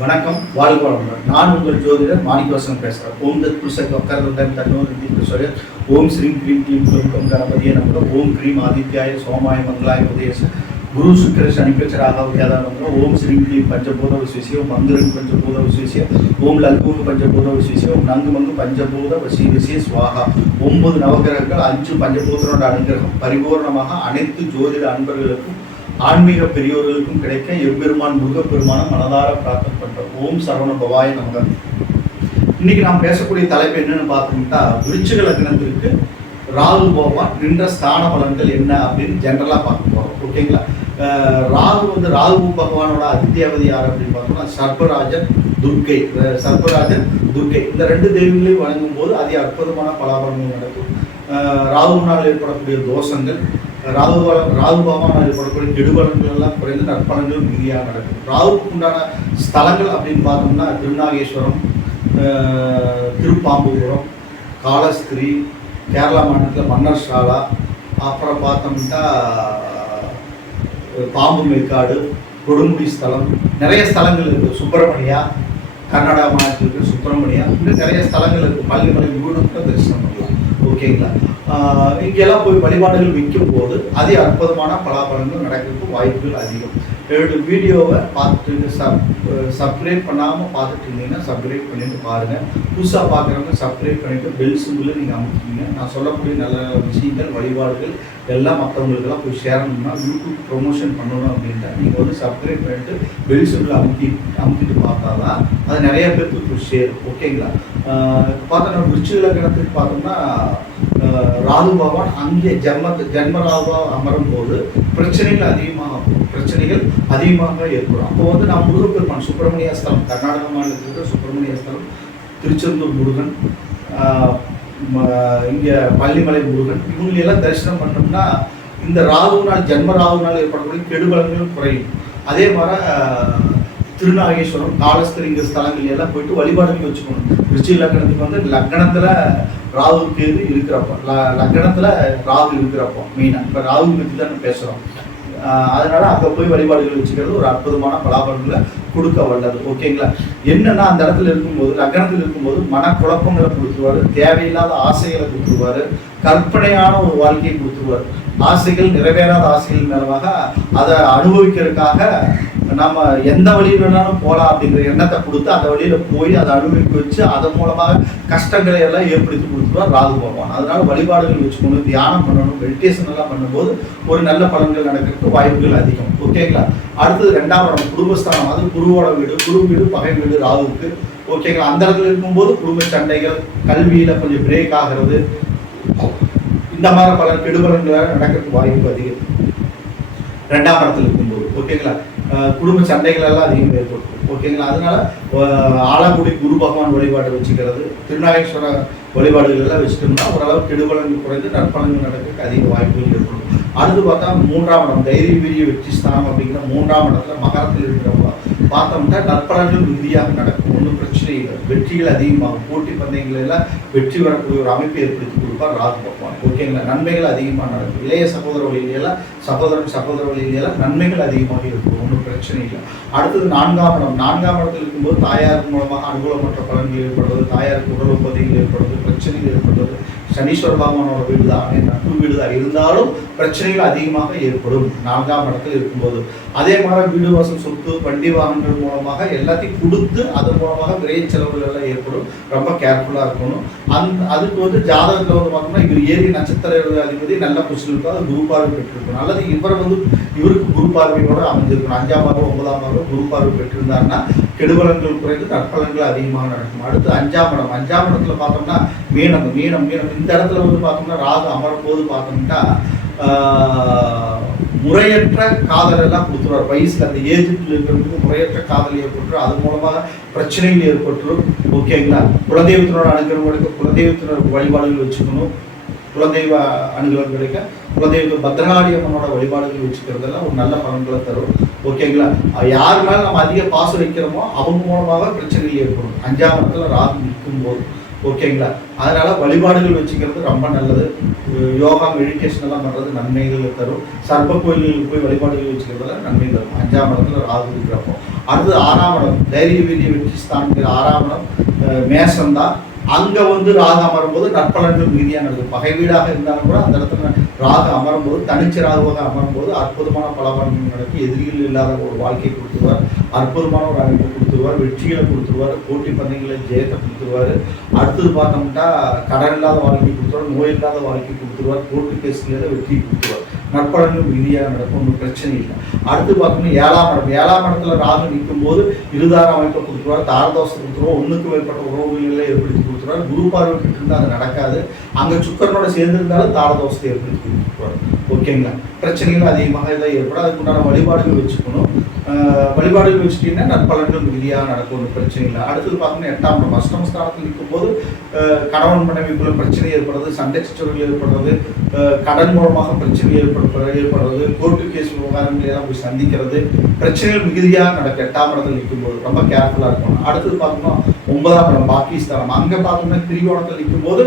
வணக்கம் வாழ்க வளமுடன் நான் உங்கள் ஜோதிடர் மாணிக்கவாசன் பேசுகிறேன் ஓம் தத் புருஷக் வக்கரதம் தன்னோர் புருஷர். ஓம் ஸ்ரீம் க்ரீம் க்ளீம் க்ளோம் கணபதியை நமக. ஓம் க்ரீம் ஆதித்யாய சோமாய மங்களாய உதயச. குரு சுக்கர சனிப்பச்சராக வியாதானம் ஓம் ஸ்ரீம் க்ளீம் பஞ்சபூத விசேஷிய ஓம் மந்திரன் பஞ்சபூத விசேஷிய ஓம் லல்பூர் பஞ்சபூத விசேஷிய ஓம் நங்கு மங்கு பஞ்சபூத வசி விசே சுவாகா. ஒன்பது நவகிரகங்கள் அஞ்சு பஞ்சபூதனோட அனுகிரகம். பரிபூர்ணமாக அனைத்து ஜோதிட அன்பர்களுக்கும் ஆன்மீக பெரியோர்களுக்கும் கிடைக்க எம்பெருமான் முருகப்பெருமான மனதார பிரார்த்தனை பண்றோம் ஓம் சரவண பவாய நமக. இன்னைக்கு நாம் பேசக்கூடிய தலைப்பு என்னன்னு பார்த்தோம்னா விருச்சிக லக்னத்திற்கு ராகு பகவான் நின்ற ஸ்தான பலன்கள் என்ன அப்படின்னு ஜென்ரலாக பார்க்க போகிறோம் ஓகேங்களா ராகு வந்து ராகு பகவானோட அதித்தியாவதி யார் அப்படின்னு பார்த்தோம்னா சர்பராஜன் துர்க்கை. சர்பராஜன் துர்க்கை. இந்த ரெண்டு தெய்வங்களையும் வழங்கும் போது அதிக அற்புதமான பலாபலங்கள் நடக்கும். ராகுனால் ஏற்படக்கூடிய தோஷங்கள் ராகு பலம் ராகு பகவானால் ஏற்படக்கூடிய கெடுபலன்கள் எல்லாம் குறைந்து நற்பலன்கள் மிகுதியாக நடக்கும். ராகுக்கு உண்டான ஸ்தலங்கள் அப்படின்னு பார்த்தோம்னா திருநாகேஸ்வரம் அஹ் திருப்பாம்புபுரம் காலஸ்திரி கேரளா மாநிலத்தில் மன்னர் ஷாலா அப்புறம் பார்த்தோம்னா பாம்பு மேற்காடு கொடுமுடி ஸ்தலம் நிறைய ஸ்தலங்கள் இருக்குது சுப்பிரமணியா கர்நாடகா மாநிலத்தில் இருக்கிற சுப்பிரமணியா இன்னும் நிறைய ஸ்தலங்கள் இருக்குது பள்ளிமலை முருகன் கூட தரிசனம் பண்ணலாம். ஓகேங்களா இங்கெல்லாம் போய் வழிபாடுகள் விற்கும் போது அற்புதமான பலாபலங்கள் நடக்கிறதுக்கு வாய்ப்புகள் அதிகம். வீடியோவை பார்த்துட்டு சப் சப்ஸ்கிரைப் பண்ணாமல் பார்த்துட்டு இருந்தீங்கன்னா சப்ஸ்கிரைப் பண்ணிட்டு பாருங்கள் புதுசாக பார்க்குறவங்க சப்ஸ்கிரைப் பண்ணிவிட்டு பெல் சிம்பிள் நீங்கள் அமைக்கிங்க நான் சொல்லக்கூடிய நல்ல விஷயங்கள் வழிபாடுகள் எல்லாம் மற்றவங்களுக்கெல்லாம் போய் சேரணும்னா யூடியூப் ப்ரொமோஷன் பண்ணணும் அப்படின்ட்டு நீங்கள் வந்து சப்ஸ்கிரைப் பண்ணிட்டு பெல் சிம்பிள் அமுக்கி அமுக்கிட்டு பார்த்தா தான் அது நிறைய பேருக்கு போய் சேரும். ஓகேங்களா பார்த்தோன்னா விருச்சிக லக்னத்துக்கு பார்த்தோம்னா ராகு பகவான் அங்கே ஜென்ம ஜென்ம ராகுவா அமரும் போது பிரச்சனைகள் அதிகமாக பிரச்சனைகள் அதிகமாக ஏற்படும். அப்போ வந்து நான் முருகப்பெருமான் சுப்பிரமணிய ஸ்தலம் கர்நாடக மாநிலத்தில் இருக்கிற சுப்பிரமணிய ஸ்தலம் திருச்செந்தூர் முருகன் இங்கே பள்ளிமலை முருகன் இவங்களெல்லாம் தரிசனம் பண்ணோம்னா இந்த ராகுனால் ஜென்ம ராகுனால் ஏற்படக்கூடிய கெடுபலங்கள் குறையும். அதே மாதிரி திருநாகேஸ்வரம் காலஸ்திரிங்கிற ஸ்தலங்கள் எல்லாம் போயிட்டு வழிபாடுகள் வச்சுக்கணும். ரிச்சி லக்னத்துக்கு வந்து லக்னத்துல ராகு கேது இருக்கிறப்போ ல- லக்னத்துல ராகு இருக்கிறப்போ மெயினா இப்போ ராகு பற்றி தான் பேசுகிறோம் அதனால அங்கே போய் வழிபாடுகள் வச்சுக்கிறது ஒரு அற்புதமான பலாபலன்களை கொடுக்க வல்லது. ஓகேங்களா என்னன்னா அந்த இடத்துல இருக்கும்போது லக்னத்தில் இருக்கும்போது மனக்குழப்பங்களை கொடுத்துருவாரு தேவையில்லாத ஆசைகளை கொடுத்துருவாரு கற்பனையான ஒரு வாழ்க்கையை கொடுத்துருவாரு. ஆசைகள் நிறைவேறாத ஆசைகள் மூலமாக அதை அனுபவிக்கிறதுக்காக நம்ம எந்த வழியில் வேணாலும் போகலாம் அப்படிங்கிற எண்ணத்தை கொடுத்து அந்த வழியில போய் அதை அனுபவிக்க வச்சு அதன் மூலமாக கஷ்டங்களை எல்லாம் ஏற்படுத்தி கொடுத்துருவா ராகு பகவான். அதனால வழிபாடுகள் வச்சுக்கணும் தியானம் பண்ணணும் மெடிடேஷன் எல்லாம் பண்ணும்போது ஒரு நல்ல பலன்கள் நடக்கிறதுக்கு வாய்ப்புகள் அதிகம். ஓகேங்களா அடுத்தது ரெண்டாம் இடம் குடும்பஸ்தானம். அது குருவோட வீடு குரு வீடு பகை வீடு ராகுவுக்கு. ஓகேங்களா அந்த இடத்துல இருக்கும்போது குடும்ப சண்டைகள் கல்வியில் கொஞ்சம் பிரேக் ஆகிறது. இந்த மாதிரி பல கெடுபலன்களாக நடக்கிறதுக்கு வாய்ப்பு அதிகம். ரெண்டாம் இடத்துல இருக்கும்போது. ஓகேங்களா குடும்ப சண்டைகள் எல்லாம் அதிகம் ஏற்படும் ஓகேங்களா அதனால ஆலாக்குடி ஆலங்குடி குரு பகவான் வழிபாடு வச்சுக்கிறது திருநாகேஸ்வர வழிபாடுகள் எல்லாம் வச்சுட்டோம்னா ஓரளவு கெடுபலன்கள் குறைந்து நற்பலன்கள் நடக்க அதிக வாய்ப்புகள் ஏற்படும். அடுத்து பார்த்தா மூன்றாம் இடம் தைரிய வீரிய வெற்றி ஸ்தானம் அப்படிங்கிற மூன்றாம் இடத்துல மகரத்தில் இருக்கிறவங்க பார்த்தோம்னா நற்பலன்கள் மிகுதியாக நடக்கும். ஒன்றும் பிரச்சனை இல்லை. வெற்றிகள் அதிகமாகும். போட்டி பந்தயங்கள் எல்லாம் வெற்றி வரக்கூடிய ஒரு அமைப்பை ஏற்படுத்தி கொடுப்பார் ராகு பகவான். ஓகேங்களா நன்மைகள் அதிகமாக நடக்கும். இளைய சகோதர வழியிலாம் சகோதரன் சகோதர வழியிலாம் நன்மைகள் அதிகமாக இருக்கும் ஒன்றும் பிரச்சனை இல்லை. அடுத்தது நான்காம் இடம். நான்காம் இடத்தில் இருக்கும்போது தாயார் மூலமாக அனுகூலமற்ற பலன்கள் ஏற்படுவது தாயாருக்கு உடல் உபதிகள் ஏற்படுவது பிரச்சனைகள் ஏற்படுவது சனீஸ்வர பகவானோட வீடு தான் நட்பு வீடு தான். இருந்தாலும் பிரச்சனைகள் அதிகமாக ஏற்படும். நான்காம் இடத்தில் இருக்கும்போது. அதே மாதிரி வீடு வாசல் சொத்து வண்டி வாகனங்கள் மூலமாக எல்லாத்தையும் கொடுத்து அதன் மூலமாக விரைய செலவுகள் எல்லாம் ஏற்படும். ரொம்ப கேர்ஃபுல்லாக இருக்கணும். அந்த அதுக்கு வந்து ஜாதகத்தில் வந்து பார்த்தோம்னா இவர் ஏறி நட்சத்திர அதிபதி நல்ல பொசிஷன் இருக்கும் அது குரு பார்வை பெற்றிருக்கணும் அல்லது இவர் வந்து இவருக்கு குரு பார்வையோட அமைஞ்சிருக்கணும். அஞ்சாம் பார்வை ஒன்பதாம் பார்வை குரு பார்வை பெற்றிருந்தாருன்னா கெடுபலங்கள் குறைந்து நற்பலங்கள் அதிகமாக நடக்கும். அடுத்து அஞ்சாம் இடம். அஞ்சாம் இடத்துல பார்த்தோம்னா மீனம் மீனம் மீனம். இந்த இடத்துல வந்து பார்த்தோம்னா ராகு அமரும் போது பார்த்தோம்னா முறையற்ற காதல் எல்லாம் கொடுத்துருவார். வயசுல அந்த ஏஜென்ட்ல இருக்கிறவங்களுக்கு முறையற்ற காதல் ஏற்பட்டுரும். அது மூலமாக பிரச்சனைகள் ஏற்பட்டுரும். ஓகேங்களா? குலதெய்வத்தினோட அனுகிரகம் குலதெய்வத்தினர் வழிபாடுகள் வச்சுக்கணும். குலதெய்வ அனுகிரகம் கிடைக்க குலதெய்வ பத்ரகாளி அம்மனோட வழிபாடுகள் வச்சுக்கிறதெல்லாம் ஒரு நல்ல பலன்களை தரும். ஓகேங்களா யார் மேலே நம்ம அதிக பாசம் வைக்கிறோமோ அவங்க மூலமாக பிரச்சனைகள் ஏற்படும். அஞ்சாம் இடத்துல ராகு நிற்கும் போது ஓகேங்களா அதனால வழிபாடுகள் வச்சுக்கிறது ரொம்ப நல்லது. யோகா மெடிடேஷன் எல்லாம் பண்ணுறது நன்மைகள் தரும். சர்ப்ப கோயில்களுக்கு போய் வழிபாடுகள் வச்சுக்கிறதுல நன்மை தரும். அஞ்சாம் இடத்துல ராகு இருக்கிறப்போ. அடுத்தது ஆறாம் இடம். தைரிய வீரிய வெற்றி ஸ்தானங்கிற ஆறாம் இடம். மேசம் தான் அங்க வந்து ராகு அமரும்போது நற்பலன்கள் மீதியாக பகை வீடாக இருந்தாலும் கூட அந்த இடத்துல ராகு அமரும்போது தனிச்சு ராகுவாக அமரும்போது அற்புதமான பலபலன்கள் நடக்கும் எதிரிகள் இல்லாத ஒரு வாழ்க்கையை கொடுத்துருவார். அற்புதமான ஒரு அமைப்பு கொடுத்துருவார். வெற்றிகளை கொடுத்துருவார். போட்டி பந்தயங்களை ஜெயத்தை கொடுத்துருவார். அடுத்தது பார்த்தோம்னா கடன் இல்லாத வாழ்க்கை கொடுத்துருவார். நோய் இல்லாத வாழ்க்கை கொடுத்துருவார். கோர்ட்டு கேஸ்ல வெற்றியை கொடுத்துருவார். நற்பலன்கள் மிகுதியாக நடக்கும் ஒன்றும் பிரச்சனை இல்லை. அடுத்து பார்த்தோம்னா ஏழாம் இடம் ஏழாம் இடத்துல ராகு நிற்கும் போது இருதார அமைப்பை கொடுத்துருவார் தாரதோஷம் கொடுத்துருவோம் ஒன்றுக்கு மேற்பட்ட உறவுகளை ஏற்படுத்தி கொடுத்துருவார். குரு பார்வை கிட்ட இருந்தால் அது நடக்காது. அங்கே சுக்கரனோட சேர்ந்திருந்தாலும் தாரதோஷத்தை ஏற்படுத்தி கொடுத்துருவார். ஓகேங்களா? பிரச்சனைகள் அதிகமாக இதாக ஏற்படும் அதுக்குண்டான வழிபாடுகள் வச்சுக்கணும். வழிபாடுகள் வச்சுட்டீங்கன்னா நற்பலன்கள் மிகுதியாக நடக்கும். ஒன்றும் பிரச்சனை இல்லை. அடுத்தது பார்த்தோம்னா எட்டாம் இடம் அஷ்டம ஸ்தானத்தில் நிற்கும்போது கடவுள் கணவன் மனைவிக்குள்ள பிரச்சனை ஏற்படுறது சண்டை சச்சரவுகள் ஏற்படுறது கடன் மூலமாக பிரச்சனை ஏற்படுறது ஏற்படுறது கோர்ட்டு கேஸ் விவகாரங்களை எல்லாம் போய் சந்திக்கிறது. பிரச்சனைகள் மிகுதியாக நடக்கும். எட்டாம் இடத்தில் நிற்கும்போது ரொம்ப கேர்ஃபுல்லாக இருக்கணும். அடுத்தது பார்த்தோம்னா ஒன்பதாம் இடம் பாகிஸ்தான் அங்கே பார்த்தோம்னா திரிகோணத்தில் நிற்கும்போது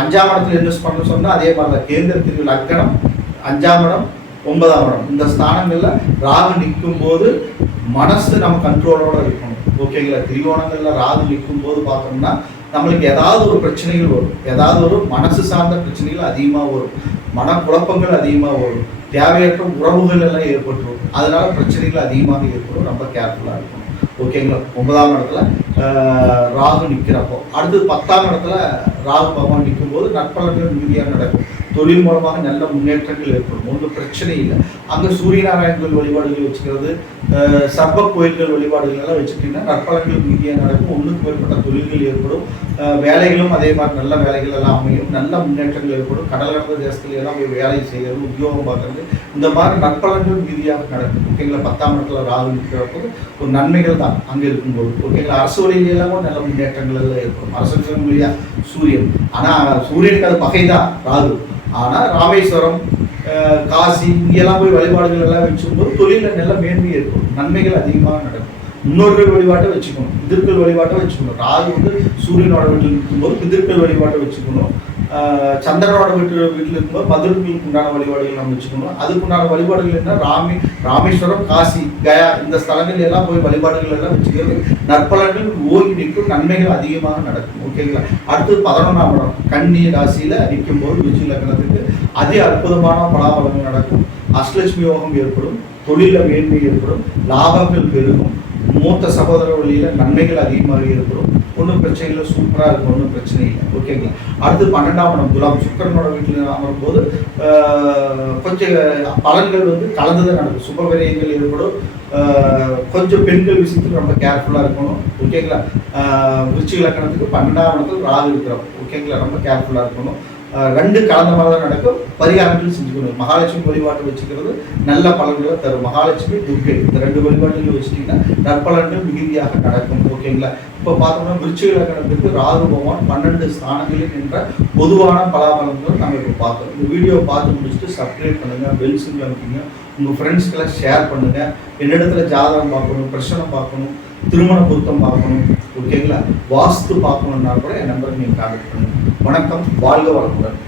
அஞ்சாம் இடத்துல இன்வெஸ்ட் பண்ண சொன்னால் அதே மாதிரி தான் கேந்திர திரு லக்கணம் அஞ்சாம் இடம் ஒன்பதாம் இடம் இந்த ஸ்தானங்களில் ராகு நிற்கும் போது மனசு நம்ம கண்ட்ரோலோட இருக்கணும். ஓகேங்களா திரிகோணங்களில் ராகு நிற்கும் போது பார்த்தோம்னா நம்மளுக்கு ஏதாவது ஒரு பிரச்சனைகள் வரும். ஏதாவது ஒரு மனசு சார்ந்த பிரச்சனைகள் அதிகமாக வரும். மனக்குழப்பங்கள் அதிகமாக வரும். தேவையற்ற உறவுகள் எல்லாம் ஏற்பட்டுரும். அதனால பிரச்சனைகள் அதிகமாக ஏற்படும். ரொம்ப கேர்ஃபுல்லாக இருக்கணும். ஓகேங்களா ஒன்பதாம் இடத்துல ராகு நிற்கிறப்போ அடுத்தது பத்தாம் இடத்துல ராகு பகவான் நிற்கும் போது நற்பலன்கள் நடக்கும். தொழில் மூலமாக நல்ல முன்னேற்றங்கள் ஏற்படும். ஒன்றும் பிரச்சனை இல்லை. அங்கே சூரியநாராயண கோயில் வழிபாடுகள் வச்சுக்கிறது அஹ், கோயில்கள் வழிபாடுகள் எல்லாம் வச்சுக்கிட்டீங்கன்னா நற்பலன்கள் மீதியாக நடக்கும். ஒன்றுக்கு மேற்பட்ட தொழில்கள் ஏற்படும். வேலைகளும் அதே மாதிரி நல்ல வேலைகள் எல்லாம் அமையும். நல்ல முன்னேற்றங்கள் ஏற்படும். கடல் கடந்த தேசத்துல எல்லாம் போய் வேலை செய்கிறது உத்தியோகம் பார்க்கறது இந்த மாதிரி நற்பலன்கள் மீதியாக நடக்கும். ஓகேங்களா பத்தாம் இடத்துல ராகு இருக்கிறப்போ ஒரு நன்மைகள் தான் அங்கே இருக்கும்போது. ஓகேங்களா அரசு வழியிலாம் நல்ல முன்னேற்றங்கள் எல்லாம் ஏற்படும். அரசு வழியாக சூரியன். ஆனால் சூரியனுக்கு அது பகை தான் ராகு. ஆனால் ராமேஸ்வரம் காசி இங்கெல்லாம் போய் வழிபாடுகள் எல்லாம் வச்சுக்கும்போது தொழிலில் நல்ல மேன்மை ஏற்படும். நன்மைகள் அதிகமாக நடக்கும். முன்னோர்கள் வழிபாட்டை வச்சுக்கணும். பிதிர்கள் வழிபாட்டை வச்சுக்கணும். ராகு வந்து சூரியனோட வீட்டில் இருக்கும்போது பிதிர்கள் வழிபாட்டை வச்சுக்கணும். சந்திரனோட வீட்டு வீட்டில் இருக்கும்போது மதுர்களுக்கு உண்டான வழிபாடுகள் நம்ம வச்சுக்கணும் அதுக்குண்டான வழிபாடுகள் என்ன? ராமி ராமேஸ்வரம் காசி கயா இந்த ஸ்தலங்கள் எல்லாம் போய் வழிபாடுகள் எல்லாம் வச்சுக்கிறது. நற்பலன்கள் ஓங்கி நிற்கும் நன்மைகள் அதிகமாக நடக்கும். ஓகேங்களா அடுத்து பதினொன்றாம் இடம். கன்னி ராசியில் நிற்கும் போது விஜய் லக்னத்துக்கு அதி அற்புதமான பலாபலங்கள் நடக்கும். அஷ்டலட்சுமி யோகம் ஏற்படும். தொழில மேன்மை ஏற்படும். லாபங்கள் பெருகும். மூத்த சகோதர வழியில் நன்மைகள் அதிகமாக இருக்கிறோம் ஒன்றும் பிரச்சனை இல்லை சூப்பராக இருக்கும் ஒன்றும் பிரச்சனை இல்லை. ஓகேங்களா அடுத்து பன்னெண்டாம் இடம் துலாம் சுக்கரனோட வீட்டில் அமரும் போது கொஞ்சம் பலன்கள் வந்து கலந்துதான் நடக்கும். சுபவிரயங்கள் ஏற்படும். கொஞ்சம் பெண்கள் விஷயத்துக்கு ரொம்ப கேர்ஃபுல்லாக இருக்கணும். ஓகேங்களா விருச்சிக லக்கணத்துக்கு பன்னெண்டாம் இடத்துல ராகு இருக்கிறோம் ஓகேங்களா ரொம்ப கேர்ஃபுல்லாக இருக்கணும். ரெண்டு கலந்த மாதிரி தான் நடக்கும். பரிகாரங்கள் செஞ்சுக்கணும். மகாலட்சுமி வழிபாட்டு வச்சுக்கிறது நல்ல பலன்களை தரும். மகாலட்சுமி துர்கை இந்த ரெண்டு வழிபாடுகள் வச்சுட்டிங்கன்னா நற்பலன்கள் மிகுதியாக நடக்கும். ஓகேங்களா? இப்போ பார்த்தோம்னா விருச்சிக லக்கணத்துக்கு ராகு பகவான் பன்னெண்டு ஸ்தானங்களில் என்ற பொதுவான பலாபலன்கள் நம்ம இப்போ பார்த்தோம். இந்த வீடியோ பார்த்து முடிச்சுட்டு சப்ஸ்கிரைப் பண்ணுங்கள் பெல் சிங்கில் அமைக்கிங்க. உங்கள் ஃப்ரெண்ட்ஸ்க்கெல்லாம் ஷேர் பண்ணுங்கள் என்னிடத்துல ஜாதகம் பார்க்கணும் பிரச்சனை பார்க்கணும் திருமண பொருத்தம் பார்க்கணும். ஓகேங்களா? வாஸ்து பார்க்கணுன்னா கூட என் நம்பருக்கு நீங்கள் கான்டாக்ட் பண்ணுங்க. வணக்கம் வாழ்க வளமுடன்.